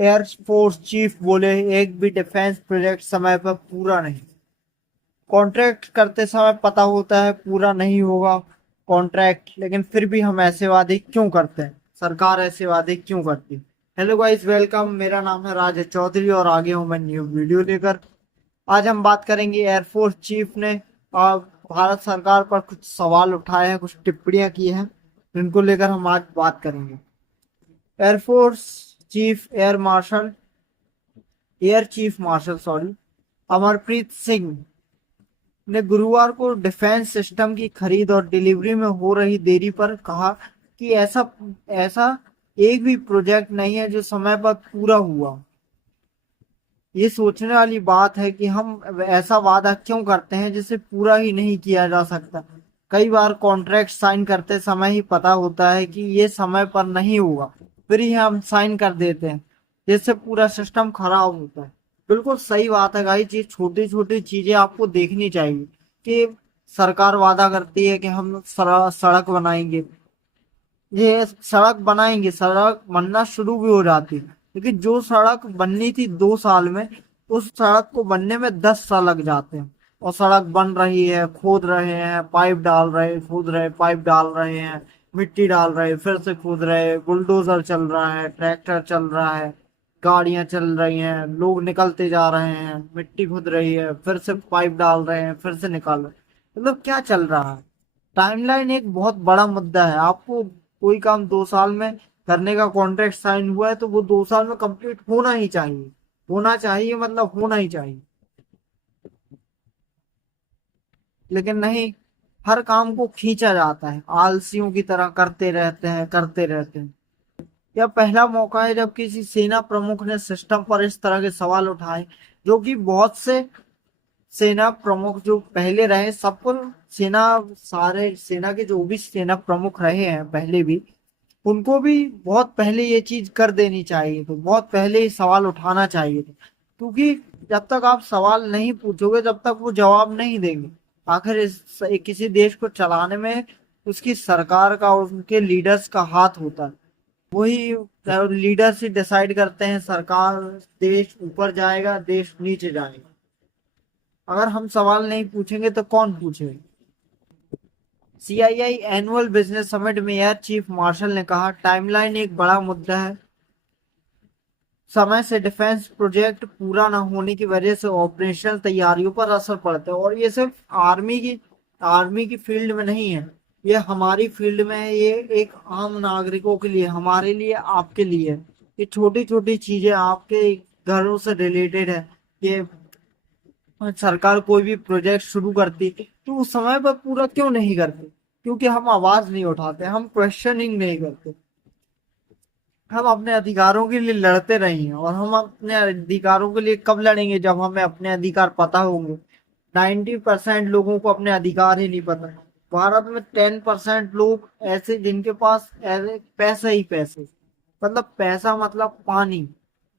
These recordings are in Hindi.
एयरफोर्स चीफ बोले एक भी डिफेंस प्रोजेक्ट समय पर पूरा नहीं। कॉन्ट्रैक्ट करते समय पता होता है पूरा नहीं होगा कॉन्ट्रैक्ट, लेकिन फिर भी हम ऐसे वादे क्यों करते हैं, सरकार ऐसे वादे क्यों करती है। Hello guys, welcome. मेरा नाम है राज चौधरी और आगे हूं मैं न्यू वीडियो लेकर। आज हम बात करेंगे एयरफोर्स चीफ ने भारत सरकार पर कुछ सवाल उठाए हैं, कुछ टिप्पणियां की हैं, जिनको लेकर हम आज बात करेंगे। Air force chief air chief marshal Amarpreet Singh ने गुरुवार को डिफेंस सिस्टम की खरीद और डिलीवरी में हो रही देरी पर कहा कि ऐसा ऐसा एक भी प्रोजेक्ट नहीं है जो समय पर पूरा हुआ। ये सोचने वाली बात है कि हम ऐसा वादा क्यों करते हैं जिसे पूरा ही नहीं किया जा सकता। कई बार कॉन्ट्रैक्ट साइन करते समय ही पता होता है कि ये समय पर नहीं होगा, फिर ही हम साइन कर देते हैं, जिससे पूरा सिस्टम खराब होता है। बिल्कुल सही बात है गाइस, ये छोटी छोटी चीजें आपको देखनी चाहिए कि सरकार वादा करती है कि हम सड़क बनाएंगे, ये सड़क बनना शुरू भी हो जाती है, लेकिन जो सड़क बननी थी 2 साल में, उस सड़क को बनने में 10 साल लग जाते हैं। और सड़क बन रही है, खोद रहे हैं, पाइप डाल रहे, खोद रहे, पाइप डाल रहे हैं, मिट्टी डाल रहे, फिर से खोद रहे, बुलडोजर चल रहा है, ट्रैक्टर चल रहा है, गाड़ियां चल रही हैं, लोग निकलते जा रहे हैं, मिट्टी खुद रही है, फिर से पाइप डाल रहे हैं, फिर से निकाल रहे हैं। मतलब क्या चल रहा है। टाइमलाइन एक बहुत बड़ा मुद्दा है। आपको कोई काम 2 साल में करने का कॉन्ट्रैक्ट साइन हुआ है तो वो 2 साल में कंप्लीट होना ही चाहिए। होना चाहिए मतलब होना ही चाहिए, लेकिन नहीं, हर काम को खींचा जाता है, आलसियों की तरह करते रहते हैं। यह पहला मौका है जब किसी सेना प्रमुख ने सिस्टम पर इस तरह के सवाल उठाए, जो कि बहुत से सेना प्रमुख जो पहले रहे सबको, सेना सारे सेना के जो भी सेना प्रमुख रहे हैं पहले भी, उनको भी बहुत पहले ये चीज कर देनी चाहिए, तो बहुत पहले ही सवाल उठाना चाहिए था। क्योंकि जब तक आप सवाल नहीं पूछोगे जब तक वो जवाब नहीं देंगे। आखिर किसी देश को चलाने में उसकी सरकार का और उनके लीडर्स का हाथ होता है। वही लीडर्स ही डिसाइड करते हैं, सरकार, देश ऊपर जाएगा, देश नीचे जाएगा। अगर हम सवाल नहीं पूछेंगे तो कौन पूछेगा। सीआईआई एनुअल बिजनेस समिट में एयर चीफ मार्शल ने कहा, टाइमलाइन एक बड़ा मुद्दा है। समय से डिफेंस प्रोजेक्ट पूरा न होने की वजह से ऑपरेशनल तैयारियों पर असर पड़ता है, और ये सिर्फ आर्मी की फील्ड में नहीं है, ये हमारी फील्ड में है। ये एक आम नागरिकों के लिए, हमारे लिए, आपके लिए है। ये छोटी छोटी चीजें आपके घरों से रिलेटेड है। ये सरकार कोई भी प्रोजेक्ट शुरू करती तो उस समय पर पूरा क्यों नहीं करती? क्योंकि हम आवाज नहीं उठाते, हम क्वेश्चनिंग नहीं करते। हम अपने अधिकारों के लिए लड़ते रहे हैं, और हम अपने अधिकारों के लिए कब लड़ेंगे? जब हमें अपने अधिकार पता होंगे। 90% लोगों को अपने अधिकार ही नहीं पता। भारत में 10% लोग ऐसे जिनके पास ऐसे पैसे ही पैसे, मतलब पैसा मतलब पानी,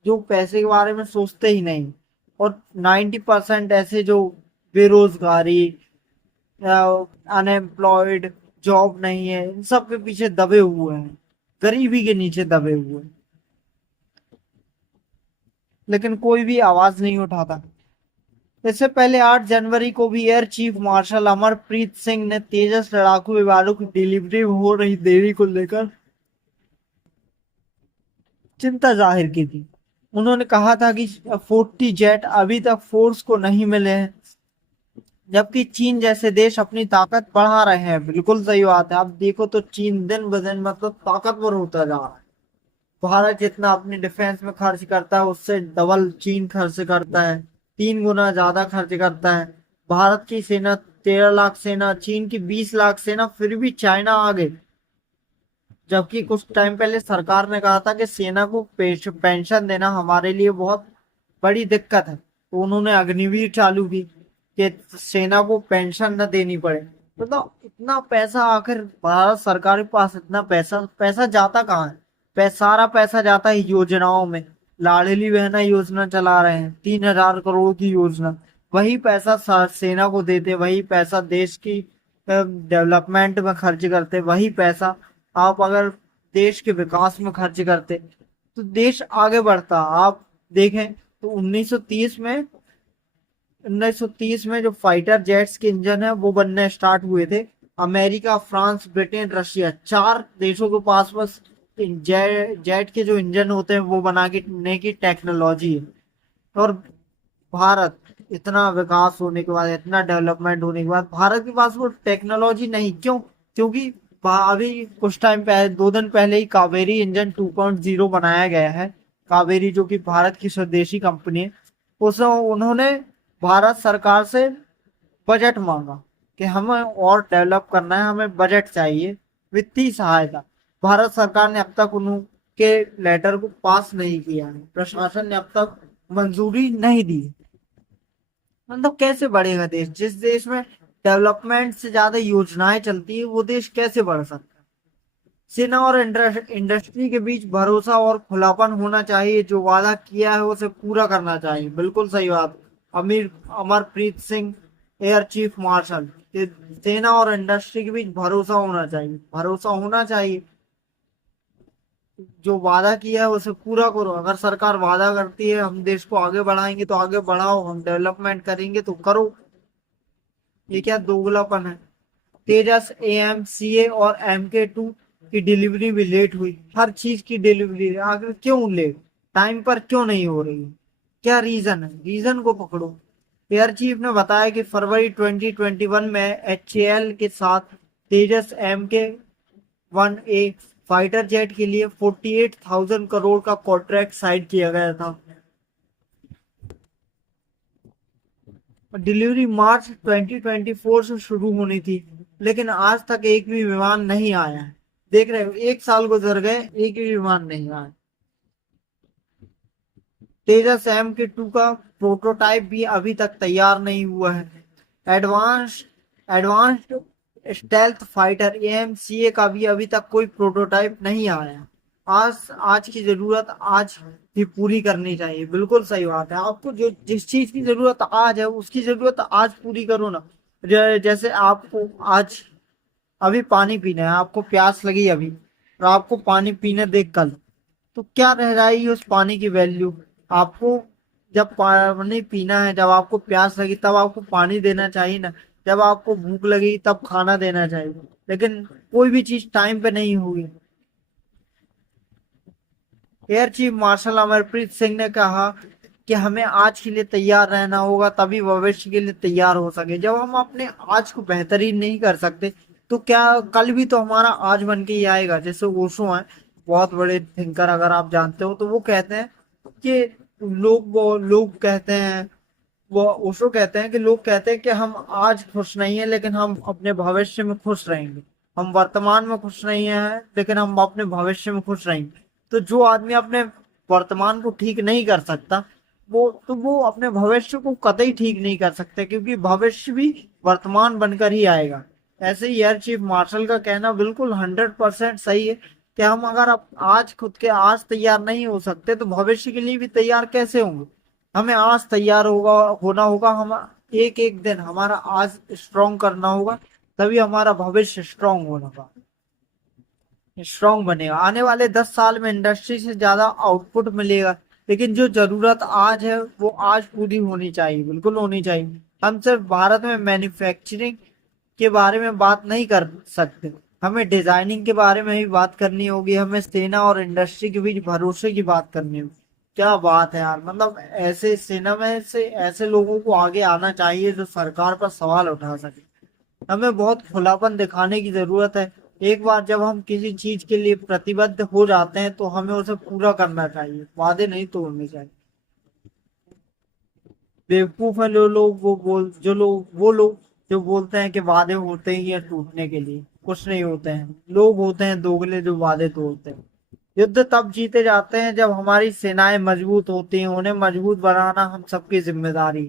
जो पैसे के बारे में सोचते ही नहीं। और 90% ऐसे जो बेरोजगारी, अनएम्प्लॉयड, जॉब नहीं है, इन सब के पीछे दबे हुए हैं, गरीबी के नीचे दबे हुए हैं, लेकिन कोई भी आवाज नहीं उठाता। इससे पहले 8 जनवरी को भी air chief marshal Amarpreet Singh ने तेजस लड़ाकू विमानों की डिलीवरी में हो रही देरी को लेकर चिंता जाहिर की थी। उन्होंने कहा था कि 40 जेट अभी तक फोर्स को नहीं मिले हैं, जबकि चीन जैसे देश अपनी ताकत बढ़ा रहे हैं। बिल्कुल सही बात है। आप देखो तो चीन दिन ब दिन मतलब ताकतवर होता जा रहा है। भारत जितना अपनी डिफेंस में खर्च करता है उससे डबल चीन खर्च करता है, 3 गुना ज्यादा खर्च करता है। भारत की सेना 13 लाख सेना, चीन की 20 लाख सेना, फिर भी चाइना आगे। जबकि कुछ टाइम पहले सरकार ने कहा था कि सेना को पेंशन देना हमारे लिए बहुत बड़ी दिक्कत है, तो उन्होंने अग्निवीर चालू की कि सेना को पेंशन न देनी पड़े। मतलब इतना पैसा, आखिर भारत सरकार के पास इतना पैसा पैसा जाता कहाँ है? सारा पैसा जाता है योजनाओं में। लाडली बहना योजना चला रहे हैं, 3,000 करोड़ की योजना। वही पैसा सेना को देते, वही पैसा देश की डेवलपमेंट में खर्च करते, वही पैसा आप अगर देश के विकास में खर्च करते तो देश आगे बढ़ता। आप देखें तो 1930 में जो फाइटर जेट्स के इंजन है वो बनने स्टार्ट हुए थे। अमेरिका, फ्रांस, ब्रिटेन, रशिया, चार देशों के पास बस जेट के जो इंजन होते हैं वो बनाने की टेक्नोलॉजी है। और भारत, इतना विकास होने के बाद, इतना डेवलपमेंट होने के बाद भारत के पास वो टेक्नोलॉजी नहीं, क्यों? क्योंकि अभी कुछ टाइम पहले, 2 दिन पहले ही कावेरी इंजन 2.0 बनाया गया है। कावेरी जो कि भारत की स्वदेशी कंपनी है, उसमें उन्होंने भारत सरकार से बजट मांगा कि हमें और डेवलप करना है, हमें बजट चाहिए, वित्तीय सहायता। भारत सरकार ने अब तक उनके लेटर को पास नहीं किया है, प्रशासन ने अब तक मंजूरी नहीं दी। मतलब कैसे बढ़ेगा देश? जिस देश में डेवलपमेंट से ज्यादा योजनाएं चलती है वो देश कैसे बढ़ सकता है? सेना और इंडस्ट्री के बीच भरोसा और खुलापन होना चाहिए। जो वादा किया है उसे पूरा करना चाहिए। बिल्कुल सही बात। Amarpreet Singh, air chief marshal, ये सेना और इंडस्ट्री के बीच भरोसा होना चाहिए, भरोसा होना चाहिए। जो वादा किया है उसे पूरा करो। अगर सरकार वादा करती है हम देश को आगे बढ़ाएंगे तो आगे बढ़ाओ, हम डेवलपमेंट करेंगे तो करो। ये क्या दोगलापन है? तेजस AMCA और MK2 की डिलीवरी भी लेट हुई। हर चीज की डिलीवरी आखिर क्यों लेट? टाइम पर क्यों नहीं हो रही? क्या रीजन है? रीजन को पकड़ो। एयर चीफ ने बताया कि फरवरी 2021 में HAL के साथ तेजस MK1A फाइटर जेट के लिए 48,000 करोड़ का कॉन्ट्रैक्ट साइन किया गया था। डिलीवरी मार्च 2024 से शुरू होनी थी, लेकिन आज तक एक भी विमान नहीं आया है। देख रहे हो, 1 साल गुजर गए, एक भी विमान नहीं आया। तेजस MK2 का प्रोटोटाइप भी अभी तक तैयार नहीं हुआ है। Advance advanced stealth fighter AMCA का भी अभी तक कोई प्रोटोटाइप नहीं आया। आज आज की जरूरत आज ही पूरी करनी चाहिए। बिल्कुल सही बात है। आपको जो जिस चीज की जरूरत आज है उसकी जरूरत आज पूरी करो ना। जैसे आपको आज अभी पानी पीना है, आपको प्यास लगी अभी, और आपको पानी पीने देख कल, तो क्या रह जाएगी उस पानी की वैल्यू? आपको जब पानी पीना है, जब आपको प्यास लगी तब आपको पानी देना चाहिए ना। जब आपको भूख लगी तब खाना देना चाहिए। लेकिन कोई भी चीज टाइम पे नहीं हुई। Air chief marshal Amarpreet Singh ने कहा कि हमें आज के लिए तैयार रहना होगा, तभी भविष्य के लिए तैयार हो सके। जब हम अपने आज को बेहतरीन नहीं कर सकते तो क्या कल भी तो हमारा आज बन के ही आएगा? जैसे ओशो है, बहुत बड़े थिंकर, अगर आप जानते हो, तो वो कहते हैं कि लोग कहते हैं, वो ओशो कहते हैं कि लोग कहते हैं कि हम आज खुश नहीं है लेकिन हम अपने भविष्य में खुश रहेंगे। हम वर्तमान में खुश नहीं है लेकिन हम अपने भविष्य में खुश रहेंगे। तो जो आदमी अपने वर्तमान को ठीक नहीं कर सकता, वो अपने भविष्य को कतई ठीक नहीं कर सकते, क्योंकि भविष्य भी वर्तमान बनकर ही आएगा। ऐसे ही एयर चीफ मार्शल का कहना बिल्कुल 100% सही है कि हम अगर आज खुद के आज तैयार नहीं हो सकते तो भविष्य के लिए भी तैयार कैसे होंगे? हमें आज तैयार होना होगा। हम एक एक दिन हमारा आज स्ट्रांग करना होगा, तभी हमारा भविष्य स्ट्रांग होगा, स्ट्रांग बनेगा। आने वाले 10 साल में इंडस्ट्री से ज्यादा आउटपुट मिलेगा, लेकिन जो जरूरत आज है वो आज पूरी होनी चाहिए, बिल्कुल होनी चाहिए। हम सिर्फ भारत में मैन्युफैक्चरिंग के बारे में बात नहीं कर सकते, हमें डिजाइनिंग के बारे में भी बात करनी होगी। हमें सेना और इंडस्ट्री के बीच भरोसे की बात करनी होगी। क्या बात है यार! मतलब ऐसे सेना में से ऐसे लोगों को आगे आना चाहिए जो सरकार पर सवाल उठा सके। हमें बहुत खुलापन दिखाने की जरूरत है। एक बार जब हम किसी चीज के लिए प्रतिबद्ध हो जाते हैं तो हमें उसे पूरा करना चाहिए, वादे नहीं तोड़ने चाहिए। बेवकूफ है वो लोग जो बोलते हैं कि वादे होते ही हैं टूटने के लिए। कुछ नहीं होते हैं, लोग होते हैं दोगले जो वादे तोड़ते हैं। युद्ध तब जीते जाते हैं जब हमारी सेनाएं मजबूत होती हैं, उन्हें मजबूत बनाना हम सबकी जिम्मेदारी।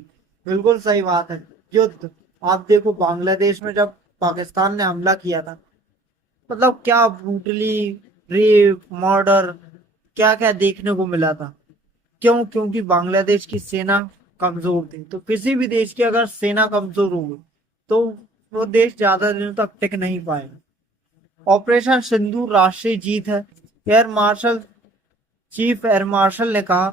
बिल्कुल सही बात है। युद्ध, आप देखो बांग्लादेश में जब पाकिस्तान ने हमला किया था, मतलब क्या ब्रूटली रेप, मर्डर, क्या क्या देखने को मिला था। क्यों? क्योंकि बांग्लादेश की सेना कमजोर थी। तो किसी भी देश की अगर सेना कमजोर होगी तो वो देश ज्यादा दिनों तक टिक नहीं पाएगा। ऑपरेशन सिंदूर राष्ट्रीय जीत है। Air marshal chief air marshal ने कहा,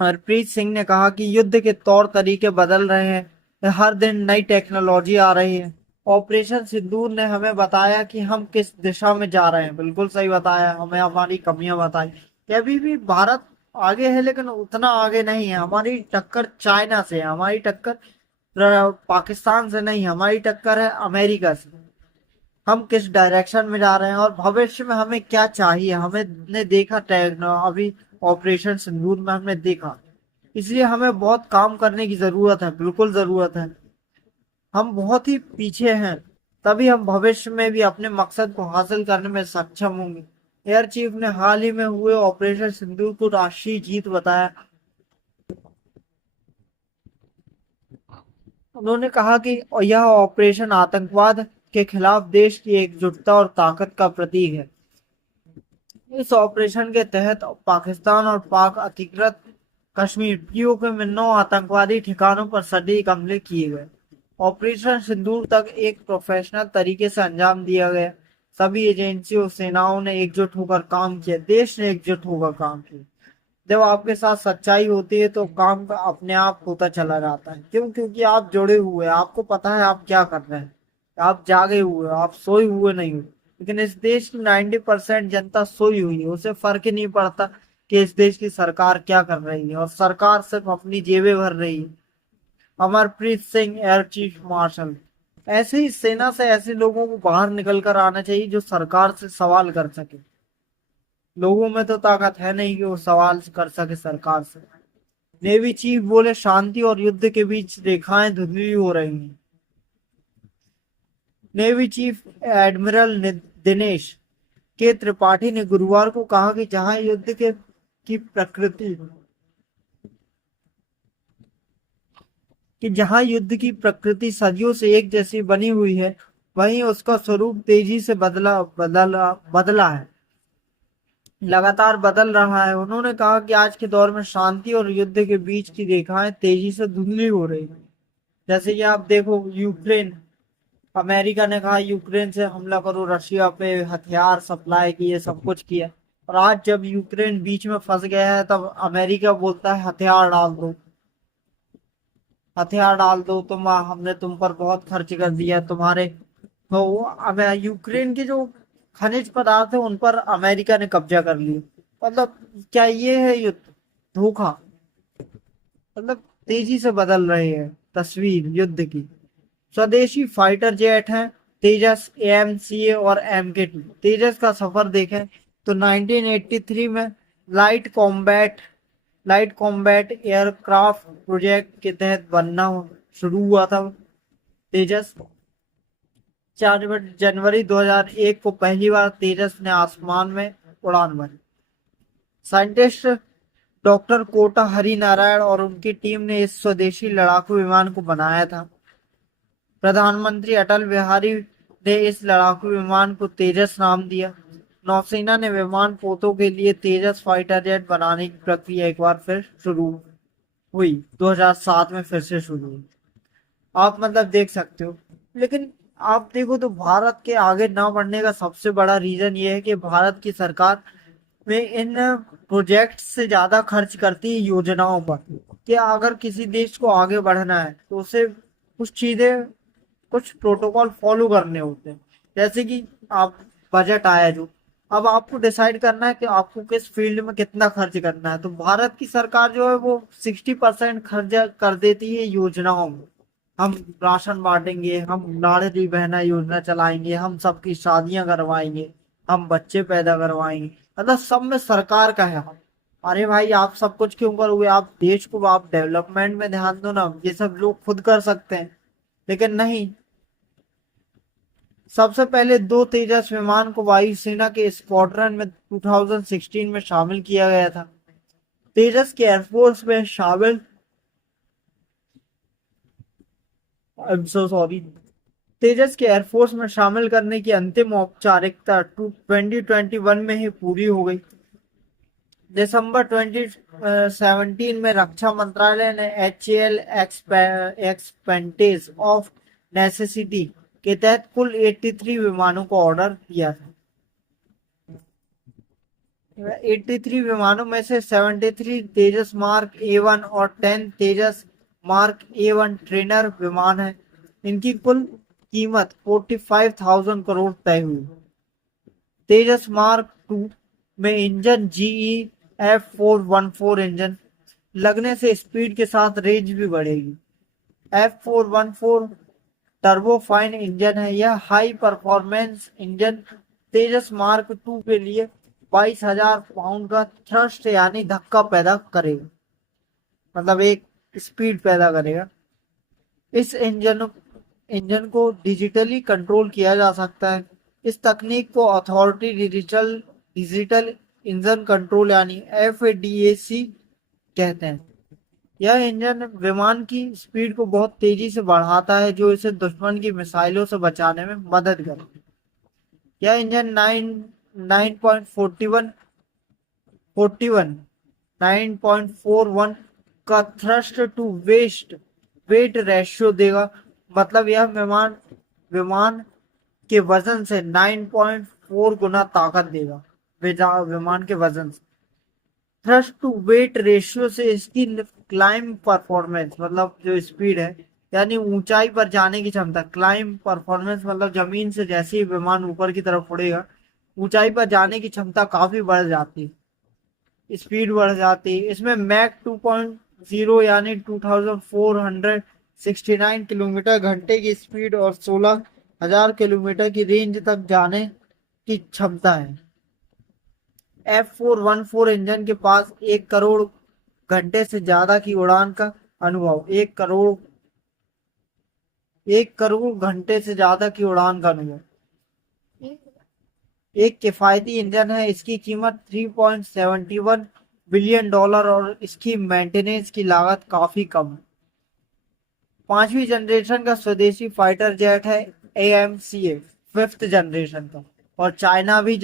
हरप्रीत सिंह ने कहा कि युद्ध के तौर तरीके बदल रहे हैं, हर दिन नई टेक्नोलॉजी आ रही है। ऑपरेशन सिंदूर ने हमें बताया कि हम किस दिशा में जा रहे हैं। बिल्कुल सही बताया, हमें हमारी कमियां बताई कि अभी भी भारत आगे है लेकिन उतना आगे नहीं है। हमारी टक्कर चाइना से है, हमारी टक्कर पाकिस्तान से नहीं, हमारी टक्कर है अमेरिका से। हम किस डायरेक्शन में जा रहे हैं और भविष्य में हमें क्या चाहिए, हमें ने देखा टेक्नो अभी ऑपरेशन सिंदूर में हमने देखा। इसलिए हमें बहुत काम करने की जरूरत है, बिल्कुल जरूरत है। हम बहुत ही पीछे हैं, तभी हम भविष्य में भी अपने मकसद को हासिल करने में सक्षम होंगे। एयर चीफ ने हाल ही में हुए ऑपरेशन सिंदूर को राष्ट्रीय जीत बताया। उन्होंने कहा कि यह ऑपरेशन आतंकवाद के खिलाफ देश की एकजुटता और ताकत का प्रतीक है। इस ऑपरेशन के तहत पाकिस्तान और पाक अधिकृत कश्मीर पीओके में 9 आतंकवादी ठिकानों पर सटीक हमले किए गए। ऑपरेशन सिंदूर तक एक प्रोफेशनल तरीके से अंजाम दिया गया। सभी एजेंसियों सेनाओं ने एकजुट होकर काम किया, देश ने एकजुट होकर काम किया। जब आपके साथ सच्चाई होती है तो काम का अपने आप होता चला जाता है। क्यों? क्योंकि आप जुड़े हुए हैं, आपको पता है आप क्या कर रहे हैं, आप जागे हुए हो, आप सोए हुए नहीं हो। लेकिन इस देश की 90% जनता सोई हुई है, उसे फर्क ही नहीं पड़ता कि इस देश की सरकार क्या कर रही है, और सरकार सिर्फ अपनी जेबें भर रही है। Amarpreet Singh, air chief marshal. ऐसे ही सेना से ऐसे लोगों को बाहर निकल कर आना चाहिए जो सरकार से सवाल कर सके। लोगों में तो ताकत है नहीं कि वो सवाल कर सके सरकार से। नेवी चीफ बोले, शांति और युद्ध के बीच रेखाएं धुंधली हो रही हैं। नेवी चीफ एडमिरल दिनेश के त्रिपाठी ने गुरुवार को कहा कि जहां युद्ध के की प्रकृति जहां युद्ध की प्रकृति सदियों से एक जैसी बनी हुई है, वहीं उसका स्वरूप तेजी से बदला है, लगातार बदल रहा है। उन्होंने कहा कि आज के दौर में शांति और युद्ध के बीच की रेखाएं तेजी से धुंधली हो रही हैं। जैसे कि आप देखो, यूक्रेन, अमेरिका ने कहा यूक्रेन से हमला करो, रशिया पे हथियार सप्लाई किए, सब कुछ किया। और आज जब यूक्रेन बीच में फंस गया है तब अमेरिका बोलता है हथियार डाल दो, हथियार डाल दो, हमने तुम पर बहुत खर्च कर दिया, तुम्हारे तो अब यूक्रेन के जो खनिज पदार्थ है उन पर अमेरिका ने कब्जा कर लिया। मतलब क्या ये है युद्ध? धोखा। मतलब तेजी से बदल रहे हैं तस्वीर युद्ध की। स्वदेशी फाइटर जेट हैं तेजस, एएमसीए और एमके-2। तेजस का सफर देखें तो 1983 में light combat light combat aircraft project के तहत बनना शुरू हुआ था। तेजस 4 जनवरी 2001 को पहली बार तेजस ने आसमान में उड़ान भरी। साइंटिस्ट डॉक्टर कोटा हरि नारायण और उनकी टीम ने इस स्वदेशी लड़ाकू विमान को बनाया था। प्रधानमंत्री अटल बिहारी ने इस लड़ाकू विमान को तेजस नाम दिया। नौसेना ने विमान पोतों के लिए तेजस फाइटर जेट बनाने की प्रक्रिया एक बार फिर शुरू हुई, 2007 में फिर से शुरू हुई। आप मतलब देख सकते हो। लेकिन आप देखो तो भारत के आगे ना बढ़ने का सबसे बड़ा रीजन ये है कि भारत की सरकार में इन प्रोजेक्ट से ज्यादा खर्च करती है योजनाओं पर। कि अगर किसी देश को आगे बढ़ना है तो उसे कुछ चीजें, कुछ प्रोटोकॉल फॉलो करने होते हैं। जैसे कि आप बजट आया जो, अब आपको डिसाइड करना है कि आपको किस फील्ड में कितना खर्च करना है। तो भारत की सरकार जो है वो 60% खर्च कर देती है योजनाओं में। हम राशन बांटेंगे, हम लाडली बहना योजना चलाएंगे, हम सबकी शादियां करवाएंगे, हम बच्चे पैदा करवाएंगे, मतलब सब में सरकार का है। अरे भाई, आप सब कुछ क्यों करोगे? आप देश को, आप डेवलपमेंट में ध्यान दो ना, ये सब लोग खुद कर सकते हैं। लेकिन नहीं। सबसे पहले 2 तेजस विमान को वायुसेना के स्क्वाड्रन में 2016 में शामिल किया गया था। तेजस के एयरफोर्स में शामिल, आई एम सो सॉरी, तेजस के एयरफोर्स में शामिल करने की अंतिम औपचारिकता 2021 में ही पूरी हो गई। दिसंबर 2017 में रक्षा मंत्रालय ने HAL एक्सपेंटेज ऑफ नेसेसिटी के तहत कुल 83 विमानों को ऑर्डर किया था। 83 विमानों में से 73 तेजस मार्क A1 और 10 तेजस मार्क A1 ट्रेनर विमान है। इनकी कुल कीमत 45,000 करोड़ तय हुई। तेजस मार्क 2 में इंजन GE F414 इंजन लगने से स्पीड के साथ रेंज भी बढ़ेगी। F414 टर्बोफाइन इंजन है। यह हाई परफॉर्मेंस इंजन तेजस मार्क 2 के लिए 22,000 पाउंड का थ्रस्ट यानी धक्का पैदा करेगा, मतलब एक स्पीड पैदा करेगा। इस इंजन को डिजिटली कंट्रोल किया जा सकता है। इस तकनीक को अथॉरिटी डिजिटल इंजन कंट्रोल यानी FADAC कहते हैं। यह इंजन विमान की स्पीड को बहुत तेजी से बढ़ाता है, जो इसे दुश्मन की मिसाइलों से बचाने में मदद करे। यह इंजन 9.41 का थ्रस्ट टू वेट रेशियो देगा, मतलब यह विमान के वजन से 9.4 गुना ताकत देगा। विमान के वजन से थ्रस्ट टू वेट रेशियो से इसकी क्लाइम परफॉर्मेंस, मतलब जो स्पीड है यानी ऊंचाई पर जाने की क्षमता। क्लाइम परफॉर्मेंस मतलब जमीन से जैसे ही विमान ऊपर की तरफ उड़ेगा, ऊंचाई पर जाने की क्षमता काफी बढ़ जाती है, स्पीड बढ़ जाती है। इसमें मैक 2.0 यानी 2469 किलोमीटर घंटे की स्पीड और 16,000 किलोमीटर की रेंज तक जाने की क्षमता है। F414 इंजन के पास 1 करोड़ घंटे से ज्यादा की उड़ान का अनुभव। 1 करोड़ घंटे से ज्यादा की उड़ान का अनुभव। एक किफायती इंजन है। इसकी कीमत $3.71 बिलियन और इसकी मेंटेनेंस की लागत काफी कम है। 5वीं जनरेशन का स्वदेशी फाइटर जेट है AMCA 5th जनरेशन का, और चाइना भी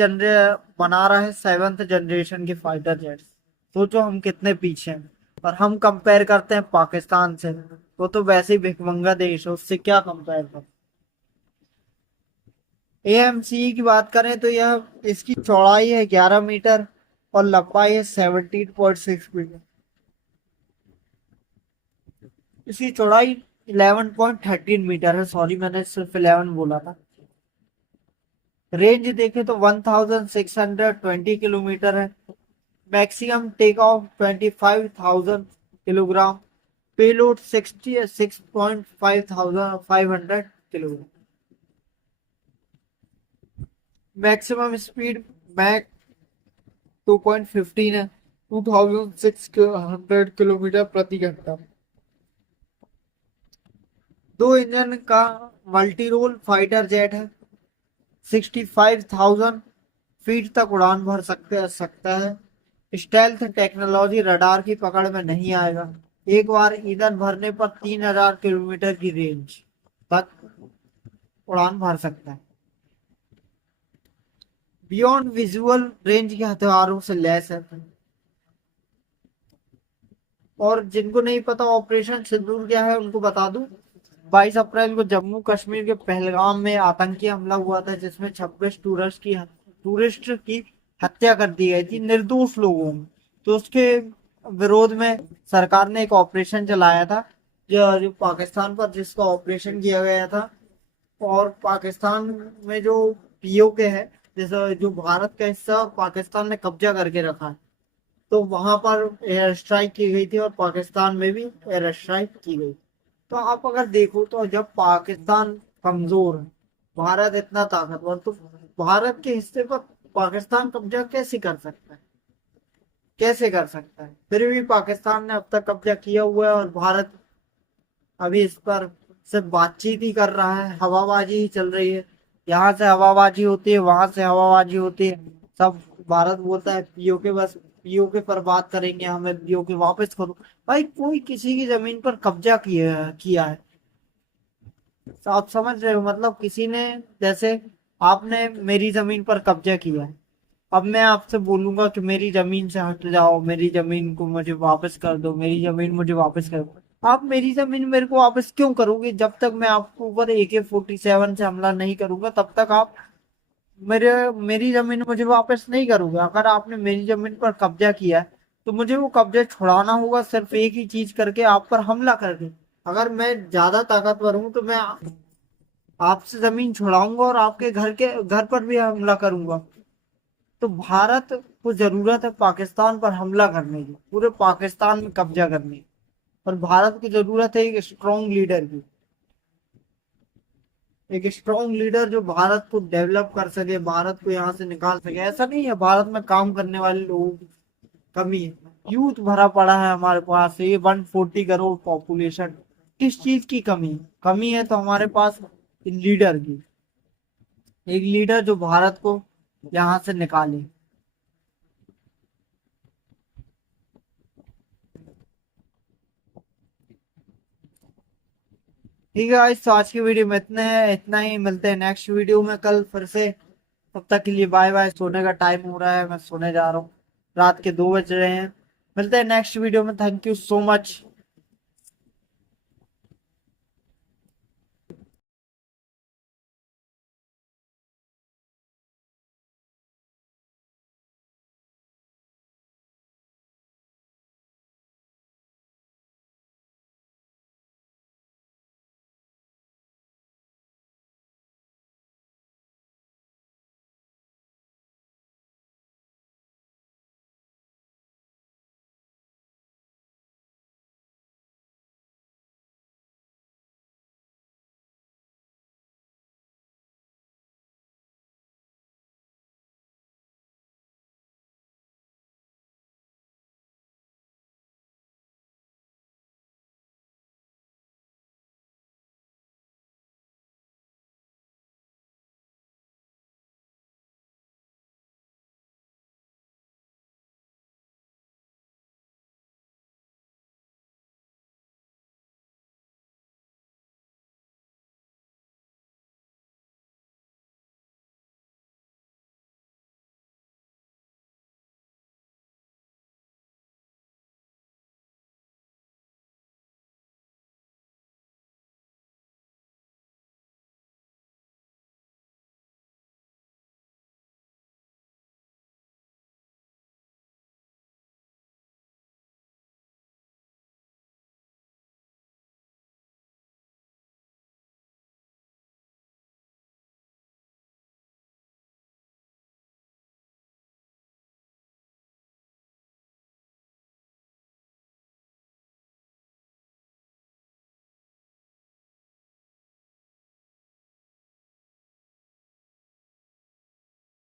बना रहा है 7th जनरेशन के फाइटर जेट। सोचो हम कितने पीछे हैं, और हम कंपेयर करते हैं पाकिस्तान से, वो तो वैसे ही भिखमंगा देश है, उससे क्या कंपेयर कर। AMCA की बात करें तो यह इसकी चौड़ाई है 11 मीटर और लंबाई है 17.6 मीटर। इसकी चौड़ाई 11.13 मीटर है, सॉरी मैंने सिर्फ 11 बोला था। रेंज देखे तो 1620 किलोमीटर है। Maximum take off 25,000 kilogram. Payload 66.500 kilogram. Maximum speed Mach 2.15 है, 2600 किलोमीटर प्रति घंटा। 2 इंजन का मल्टी रोल फाइटर जेट है। 65,000 फीट तक उड़ान भर सकता है। स्टेल्थ टेक्नोलॉजी रडार की पकड़ में नहीं आएगा। एक बार ईंधन भरने पर 3,000 किलोमीटर की रेंज तक उड़ान भर सकता है। बियॉन्ड विजुअल रेंज के हथियारों से लैस है। और जिनको नहीं पता ऑपरेशन सिंदूर क्या है उनको बता दूं। 22 अप्रैल को जम्मू कश्मीर के पहलगाम में आतंकी हमला हुआ था, जिसमें 26 टूरिस्ट की हत्या कर दी गई थी निर्दोष लोगों में। तो उसके विरोध में सरकार ने एक ऑपरेशन चलाया था, जो पाकिस्तान पर जिसका ऑपरेशन किया गया था। और पाकिस्तान में जो POK है, जैसे जो भारत का हिस्सा पाकिस्तान ने कब्जा करके रखा है, तो वहां पर एयर स्ट्राइक की गई थी और पाकिस्तान में भी एयर स्ट्राइक की गई। तो आप अगर देखो तो जब पाकिस्तान कमजोर है, भारत इतना ताकतवर, तो भारत के हिस्से पर पाकिस्तान कब्जा कैसे कर सकता है, कैसे कर सकता है। फिर भी पाकिस्तान ने अब तक कब्जा किया हुआ है, और भारत अभी इस पर सिर्फ बातचीत ही कर रहा है, हवाबाजी ही चल रही है। यहाँ से हवाबाजी होती है, वहां से हवाबाजी होती है। सब भारत बोलता है POK, बस POK पर बात करेंगे, हमें POK वापस करो। भाई कोई किसी की जमीन पर कब्जा किया है, तो आप समझ रहे हो, मतलब किसी ने, जैसे आपने मेरी जमीन पर कब्जा किया है, अब मैं आपसे बोलूंगा कि मेरी जमीन से हट जाओ, मेरी जमीन को मुझे वापस कर दो, मेरी जमीन मुझे वापस कर दो। आप मेरी जमीन मेरे को वापस क्यों करोगे? जब तक मैं आपको ऊपर AK-47 से हमला नहीं करूंगा, तब तक आप मेरे मेरी जमीन मुझे वापस नहीं करोगे। अगर आपने मेरी जमीन पर कब्जा किया है तो मुझे वो कब्जा छुड़ाना होगा, सिर्फ एक ही चीज करके, आप पर हमला करके। अगर मैं ज्यादा ताकतवर हूं तो मैं आपसे जमीन छुड़ाऊंगा और आपके घर पर भी हमला करूंगा। तो भारत को जरूरत है पाकिस्तान पर हमला करने की, पूरे पाकिस्तान में कब्जा करने की। और भारत को जरूरत है एक स्ट्रॉन्ग लीडर की, एक स्ट्रॉन्ग लीडर जो भारत को डेवलप कर सके, भारत को यहाँ से निकाल सके। ऐसा नहीं है भारत में काम करने वाले लोगों की कमी है, यूथ भरा पड़ा है हमारे पास, ये 140 करोड़ पॉपुलेशन। किस चीज की कमी है? कमी है तो हमारे पास लीडर की, एक लीडर जो भारत को यहाँ से निकाले। ठीक है गाइस, तो आज की वीडियो में इतना ही। मिलते हैं नेक्स्ट वीडियो में कल फिर से। तब तक के लिए बाय बाय। सोने का टाइम हो रहा है, मैं सोने जा रहा हूँ। रात के 2 बज रहे हैं। मिलते हैं नेक्स्ट वीडियो में। Thank you so much.